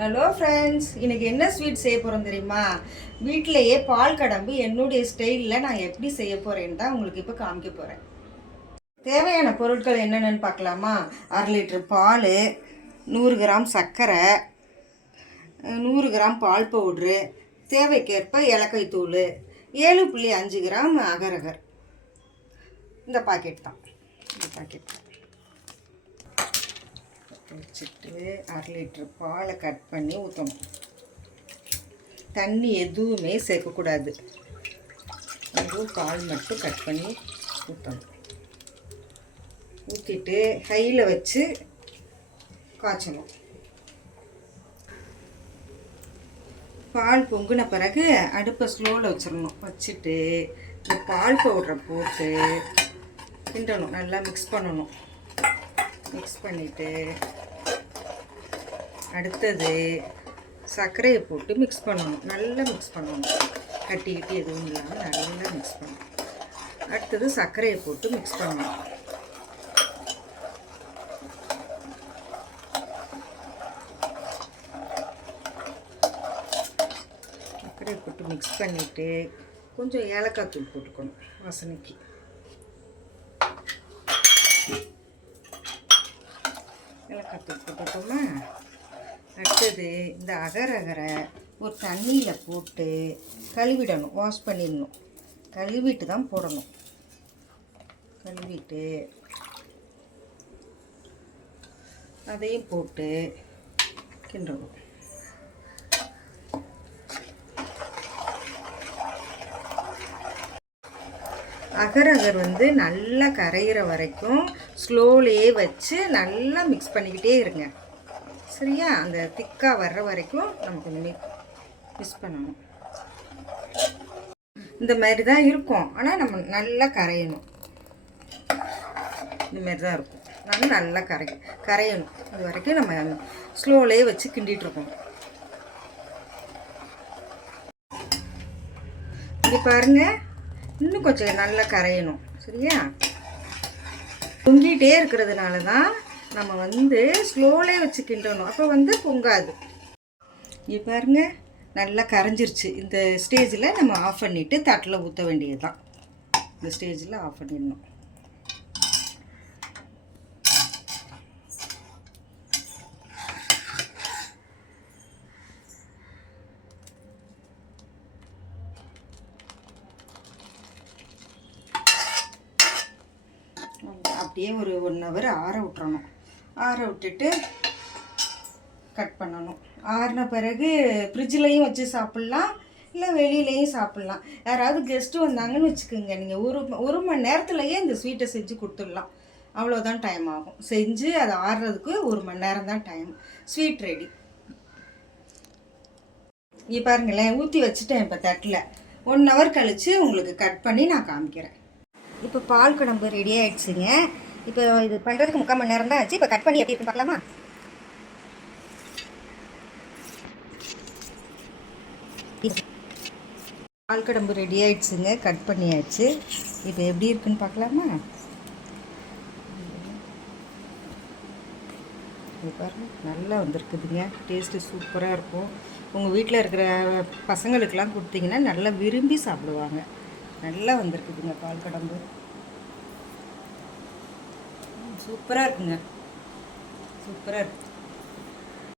Hello friends, இன்றைக்கி என்ன sweet செய்ய போகிறோம் தெரியுமா? வீட்டிலையே பால் கடம்பு என்னுடைய ஸ்டைலில் நான் எப்படி செய்ய போகிறேன்னு தான் உங்களுக்கு இப்போ காமிக்க போகிறேன். தேவையான பொருட்கள் என்னென்னு பார்க்கலாமா? 1/2 லிட்டர் பால், 100 கிராம் சர்க்கரை, 100 கிராம் பால் பவுட்ரு, தேவைக்கேற்ப ஏலக்காய் தூள், 7.5 கிராம் அகரகர். இந்த பாக்கெட் தான், இந்த பாக்கெட் தான் வச்சுட்டு 1/2 லிட்டர் பாலை கட் பண்ணி ஊற்றணும். தண்ணி எதுவுமே சேர்க்கக்கூடாது, வெறும் பால் மட்டும் கட் பண்ணி ஊற்றணும். ஊற்றிட்டு ஹையில் வச்சு காய்ச்சணும். பால் பொங்குன பிறகு அடுப்பை ஸ்லோவில் வச்சிடணும். வச்சுட்டு இந்த பால் பவுடரை போட்டு கிண்டணும், நல்லா மிக்ஸ் பண்ணணும். மிக்ஸ் பண்ணிவிட்டு அடுத்தது சர்க்கரையை போட்டு மிக்ஸ் பண்ணணும். நல்லா மிக்ஸ் பண்ணணும், கட்டிக்கிட்டு எதுவும் இல்லாமல் நல்லா மிக்ஸ் பண்ணணும். அடுத்தது சர்க்கரையை போட்டு மிக்ஸ் பண்ணணும். சர்க்கரையை போட்டு மிக்ஸ் பண்ணிவிட்டு கொஞ்சம் ஏலக்காய் தூள் போட்டுக்கணும் வாசனைக்கு. ஏலக்காய் தூள் போட்டுட்டோமா? அடுத்தது இந்த அகரகரை ஒரு தண்ணியில் போட்டு கழுவிடணும், வாஷ் பண்ணிடணும். கழுவிட்டு தான் போடணும். கழுவிட்டு அதையும் போட்டு கிண்டணும். அகரகர் நல்லா கரையிற வரைக்கும் ஸ்லோலேயே வச்சு நல்லா மிக்ஸ் பண்ணிக்கிட்டே இருங்க. சரியா? அந்த திக்காக வர்ற வரைக்கும் நம்ம கொஞ்சம் மிக்ஸ் பண்ணணும். இந்த மாதிரி தான் இருக்கும், ஆனால் நம்ம நல்லா கரையணும். இந்த மாதிரி தான் இருக்கும், நல்லா கரையணும். இது வரைக்கும் நம்ம ஸ்லோலேயே வச்சு கிண்டிகிட்டு இருக்கோம். இங்கே பாருங்கள், இன்னும் கொஞ்சம் நல்லா கரையணும். சரியா? பொங்கிட்டே இருக்கிறதுனால தான் நம்ம ஸ்லோலே வச்சு கிண்டணும். அப்போ பொங்காது. இங்கே பாருங்க, நல்லா கரைஞ்சிருச்சு. இந்த ஸ்டேஜில் நம்ம ஆஃப் பண்ணிவிட்டு தட்டில் ஊற்ற வேண்டியது தான். இந்த ஸ்டேஜில் ஆஃப் பண்ணிடணும். அப்படியே ஒரு 1 ஹவர் ஆற விட்டுறணும். ஆற விட்டுட்டு கட் பண்ணணும். ஆறின பிறகு ஃப்ரிட்ஜ்லேயும் வச்சு சாப்பிட்லாம், இல்லை வெளியிலையும் சாப்பிட்லாம். யாராவது கெஸ்ட்டு வந்தாங்கன்னு வச்சுக்கோங்க, நீங்கள் ஒரு மணி நேரத்துலையே இந்த ஸ்வீட்டை செஞ்சு கொடுத்துடலாம். அவ்வளோதான் டைம் ஆகும். செஞ்சு அதை ஆறுறதுக்கு 1 மணி நேரம் தான் டைம். Sweet ready. இங்கே பாருங்களேன், ஊற்றி வச்சுட்டேன். இப்போ தட்டில் 1 ஹவர் கழித்து உங்களுக்கு கட் பண்ணி நான் காமிக்கிறேன். இப்போ பால் குழம்பு ரெடி ஆகிடுச்சுங்க. இப்போ இது பண்ணுறதுக்கு 3/4 மணி நேரம் தான் ஆச்சு. இப்போ கட் பண்ணி எப்படி இருக்குன்னு பார்க்கலாமா? பால் குழம்பு ரெடி ஆகிடுச்சுங்க, கட் பண்ணியாச்சு. இப்போ எப்படி இருக்குன்னு பார்க்கலாமா? இது பாருங்க, நல்லா வந்திருக்குதுங்க. டேஸ்ட்டு சூப்பராக இருக்கும். உங்கள் வீட்டில் இருக்கிற பசங்களுக்கெல்லாம் கொடுத்தீங்கன்னா நல்லா விரும்பி சாப்பிடுவாங்க. நல்லா வந்திருக்குதுங்க பால் கடம்பு. சூப்பராக இருக்குங்க, சூப்பராக இருக்கு.